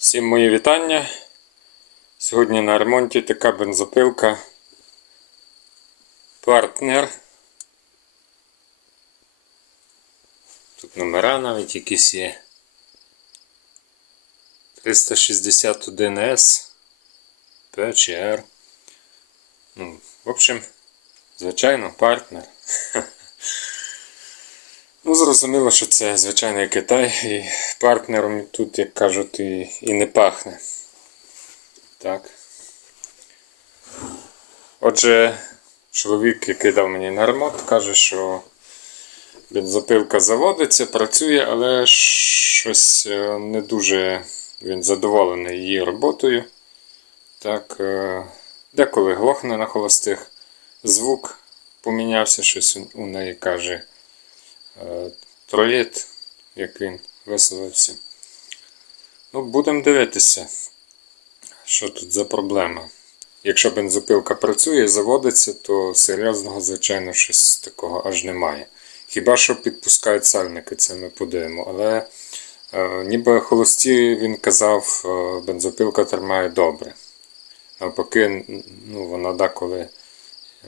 Всім мої вітання. Сьогодні на ремонті така бензопилка. Партнер. Тут номера навіть якісь є. 361S ПЧР. Ну, в общем, звичайно, партнер. Ну, зрозуміло, що це звичайний Китай, і партнером тут, як кажуть, і, і не пахне. Так. Отже, чоловік, який дав мені на ремонт, каже, що бензопилка заводиться, працює, але щось е, не дуже він задоволений її роботою. Так, е, деколи глохне на холостих. Звук помінявся, щось у- неї каже троліт, як він висловився. Ну, будемо дивитися, що тут за проблема. Якщо бензопилка працює, заводиться, то серйозного, звичайно, щось такого аж немає. Хіба що підпускають сальники, це ми подивимо. Але е, ніби холості він казав, е, бензопилка тримає добре. Навпаки, ну, вона деколи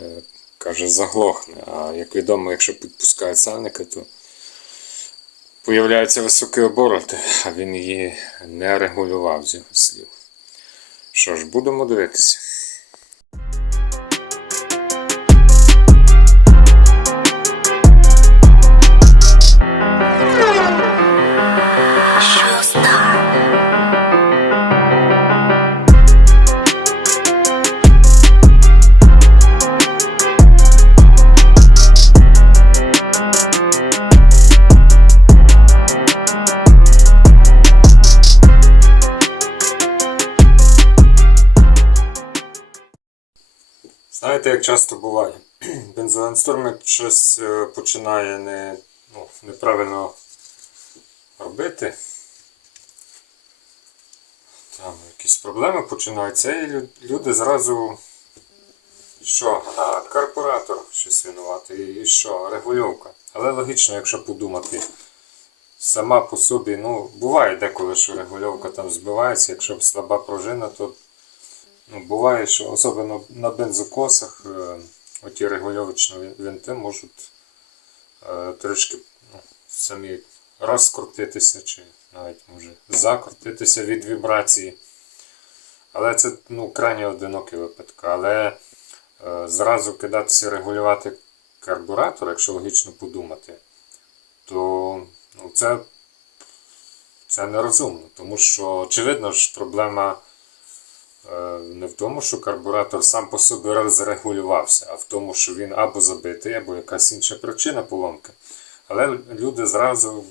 е, каже, заглохне. А як відомо, якщо підпускають сальники, то появляється високий оборот, а він її не регулював з його слів. Що ж, будемо дивитися. Щось е, починає не, ну, неправильно робити. Там якісь проблеми починаються, і люди зразу. Що? А, карбуратор щось винуватий. І що? Регульовка. Але логічно, якщо подумати. Сама по собі, ну, буває деколи, що регульовка там збивається, якщо слаба пружина, то Ну, буває, що особливо на бензокосах е, оті регульовочні винти можуть е, трішки ну, самі розкрутитися, чи навіть може закрутитися від вібрації. Але це ну, крайні одинокі випадки. Але е, зразу кидатися регулювати карбуратор, якщо логічно подумати, то ну, це, це нерозумно. Тому що, очевидно ж, проблема. Е, не в тому, що карбуратор сам по собі розрегулювався, а в тому, що він або забитий, або якась інша причина поломки. Але люди зразу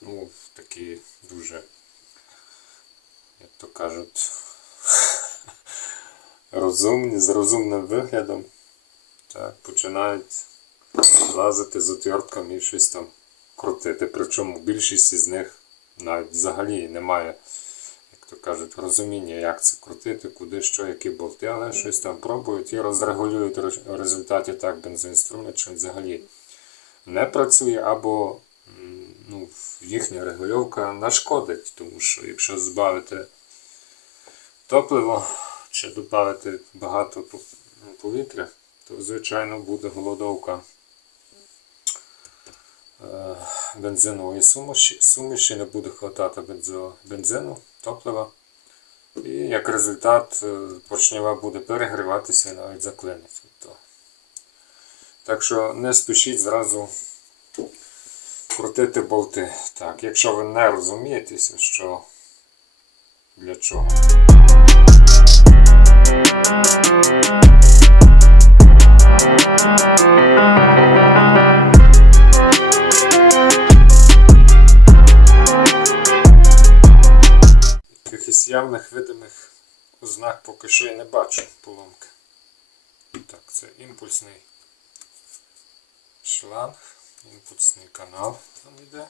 ну, такі дуже, як то кажуть, розумні, з розумним виглядом так, починають лазити з отвертками і щось там крутити. Причому більшість із них навіть взагалі немає то кажуть, розуміння, як це крутити, куди, що, які болти, але щось там пробують і розрегулюють в результаті так бензоінструмент, що взагалі не працює, або ну, їхня регульовка нашкодить, тому що якщо збавити топливо чи додати багато ну, повітря, то звичайно буде голодовка е, бензинової суміші, суміші не буде хватати бензо, бензину, топлива. І як результат е, поршнева буде перегріватися і навіть заклинить того. Так що не спішіть зразу крутити болти. Так, якщо ви не розумієтеся, що для чого. Явних видимих ознак поки що я не бачу поломки. Так, це імпульсний шланг, імпульсний канал там йде.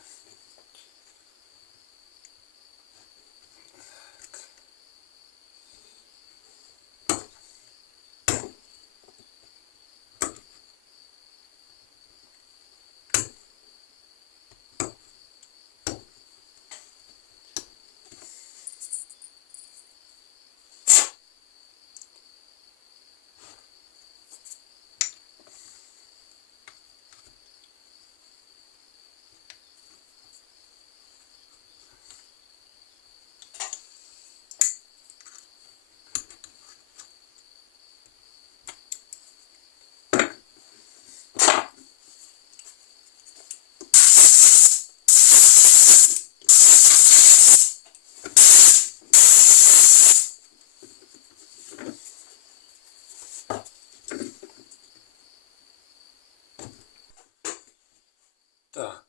Так.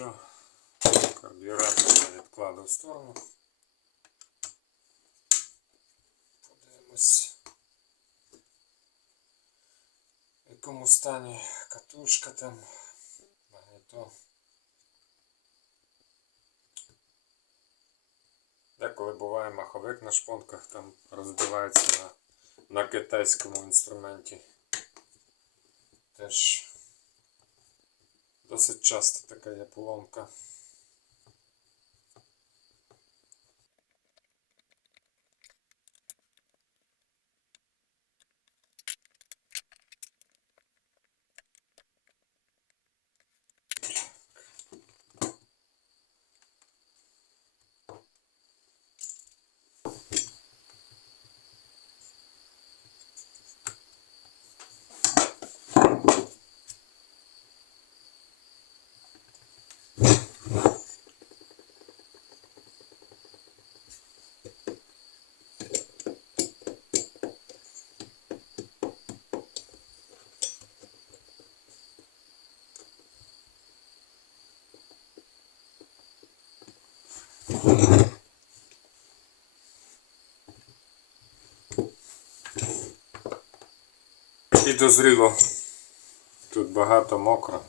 Що карбюратор я відкладу в сторону. Подивимось. В якому стані катушка там, багато. Деколи буває маховик на шпонках, там розбивається на, на китайському інструменті. Теж досить часто така є поломка. І дозріло. Тут багато мокро.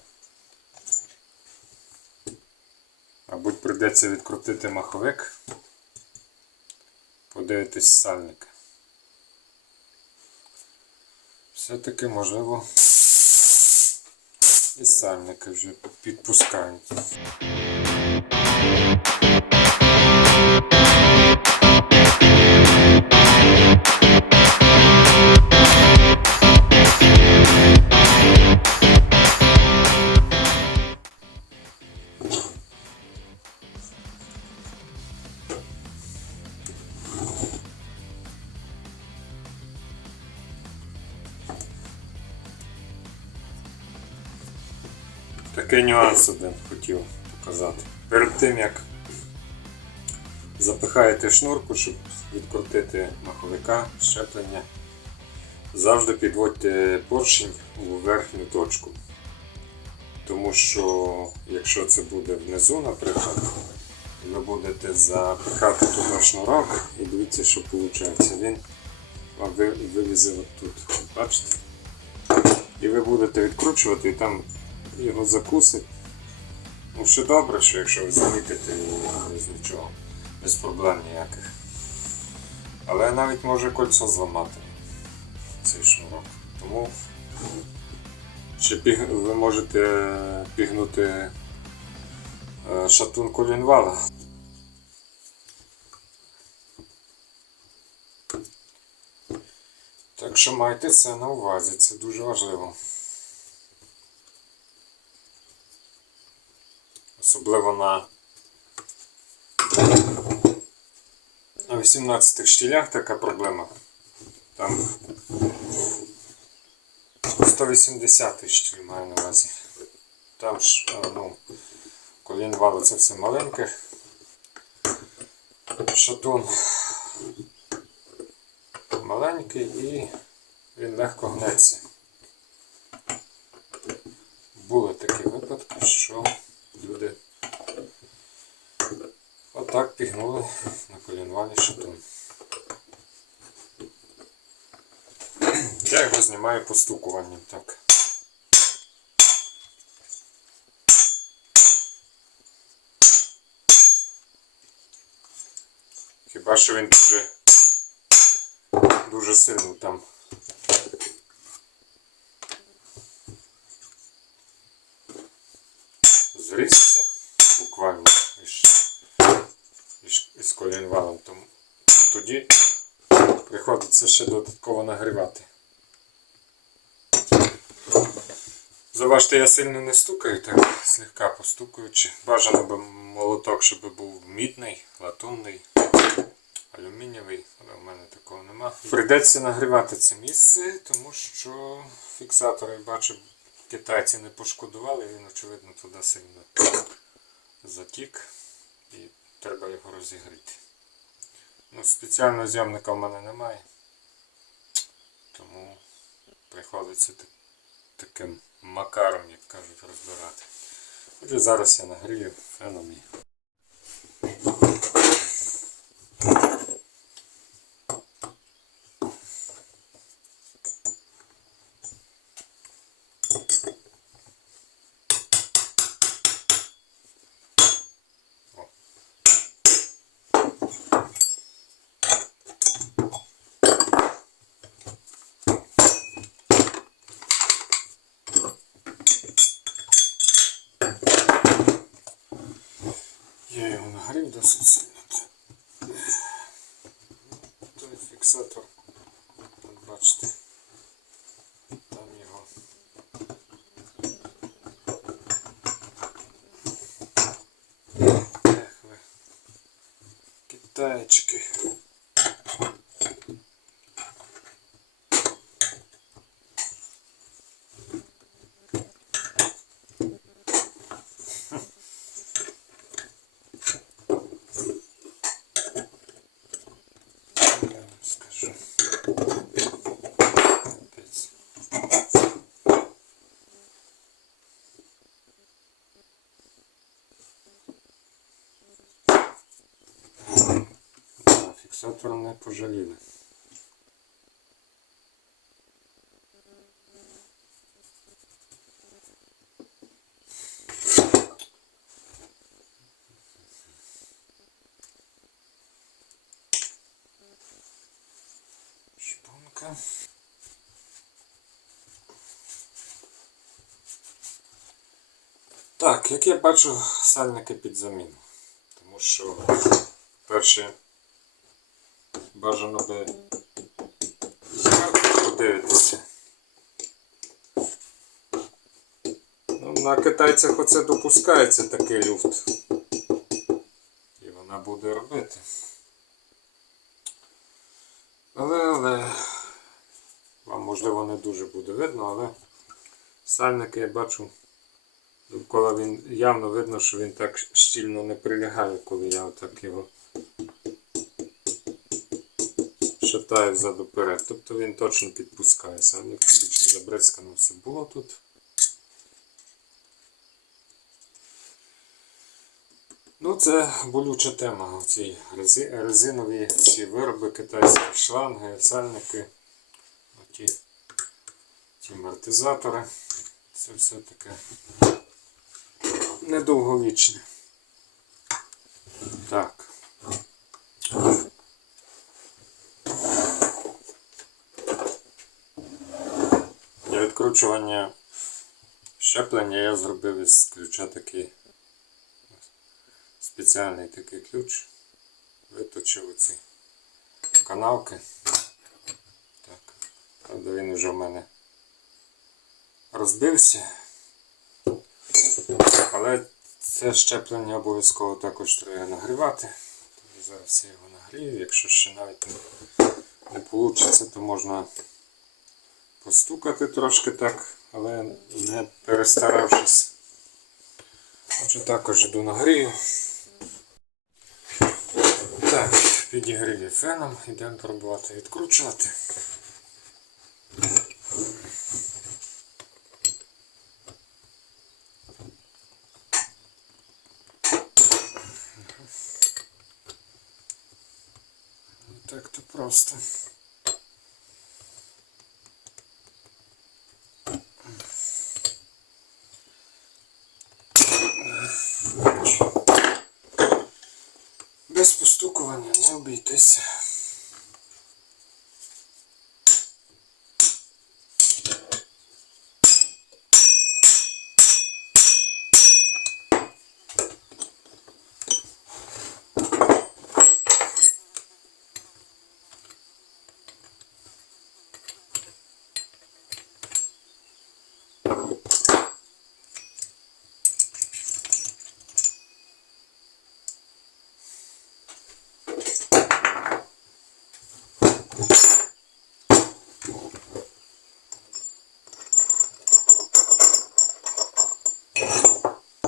Мабуть, прийдеться відкрутити маховик. Подивитись сальник. Все-таки можливо і сальники вже підпускають. Такий нюанс один хотів показати. Перед тим як запихаєте шнурку, щоб відкрутити маховика, щеплення, завжди підводьте поршень у верхню точку. Тому що якщо це буде внизу, наприклад, ви будете запихати туди шнурок і дивіться, що виходить. Він вам вилізе отут. Бачите? І ви будете відкручувати і там його закусить. Ну, ще добре, що якщо ви замітите без нічого, без проблем ніяких. Але навіть може кольцо зламати цей шнурок. Тому ще піг... ви можете пігнути е, шатун колінвала. Так що майте це на увазі, це дуже важливо. Особливо на на 18 штілях така проблема. Там 180 штіль маю на увазі. Там ж, ну, колін валу це все маленьке. Шатун маленький і він легко гнеться. Були такі випадки, що люди отак пігнули на колінвалі шатун. Я його знімаю постукуванням так. Хіба що він дуже дуже сильно там зрісся буквально із, із, із колінвалом. Тому тоді приходиться ще додатково нагрівати. Заважте, я сильно не стукаю, так слегка постукуючи. Бажано би молоток, щоб був мідний, латунний, алюмінієвий, але в мене такого нема. Прийдеться нагрівати це місце, тому що фіксатор, я бачу, китайці не пошкодували, він, очевидно, туди сильно затік і треба його розігріти. Ну, спеціального зйомника в мене немає, тому приходиться так- таким макаром, як кажуть, розбирати. Отже, зараз я нагрію феном і Я його нагрів досить сильно. Той фіксатор, от бачите, там його. Ех. Я вам скажу. Капець. Да, Фіксатор не пожаліли. Шпунка. Так, як я бачу, сальники під заміну. Тому що перше бажано би подивитися. Ну, на китайцях оце допускається такий люфт. І вона буде робити. Але, але вам можливо не дуже буде видно, але сальники я бачу, довкола він явно видно, що він так щільно не прилягає, коли я отак його шатаю взаду вперед. Тобто він точно підпускає. Сальник більше забризкано все було тут. Ну, це болюча тема. Ці резинові ці вироби, китайські шланги, сальники, оті, ті амортизатори. Це все таке недовговічне. Так. Для відкручування щеплення я зробив із ключа такий спеціальний такий ключ. Виточив оці канавки. Так. Правда, він вже в мене розбився. Але це щеплення обов'язково також треба нагрівати. Зараз я його нагрію. Якщо ще навіть не вийде, то можна постукати трошки так, але не перестаравшись. Отже, також йду нагрію. Так, підігрів я феном, йдемо пробувати відкручувати. Так то просто. Без постукування не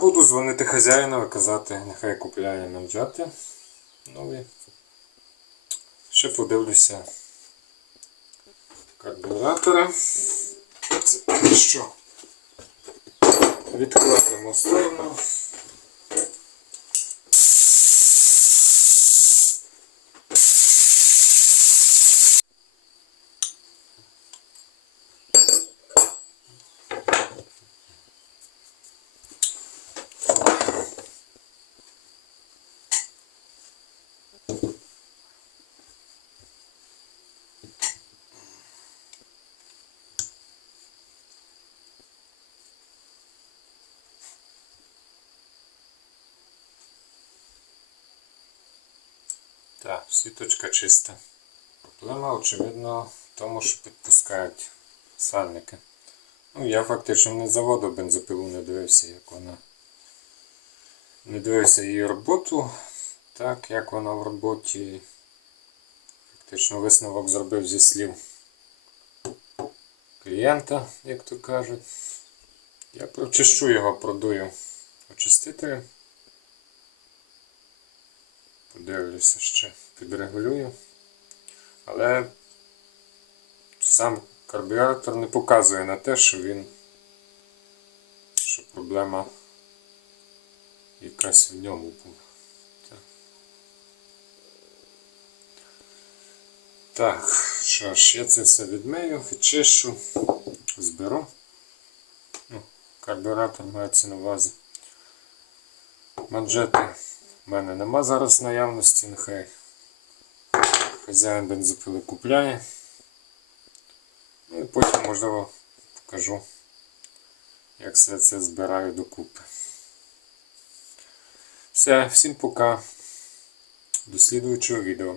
Буду дзвонити хазяїнові, казати, нехай купляє нам джати нові. Ще подивлюся карбюратора. Це що? відкладемо сторону. Так, сіточка чиста. Проблема, очевидно, в тому, що підпускають сальники. Ну, я фактично не заводив бензопилу, не дивився, як вона. Не дивився її роботу, так як вона в роботі. Фактично висновок зробив зі слів клієнта, як то кажуть. Я прочищу його, продую очистителем. Подивлюся ще, підрегулюю. Але сам карбюратор не показує на те, що він що проблема якась в ньому була. Так, що ж, я це все відмию, відчищу, зберу. Ну, карбюратор мається на увазі. Манжети в мене нема зараз наявності, нехай хазяїн бензопили купляє. Ну і потім, можливо, покажу, як все це збираю докупи. Все, всім пока. До слідуючого відео.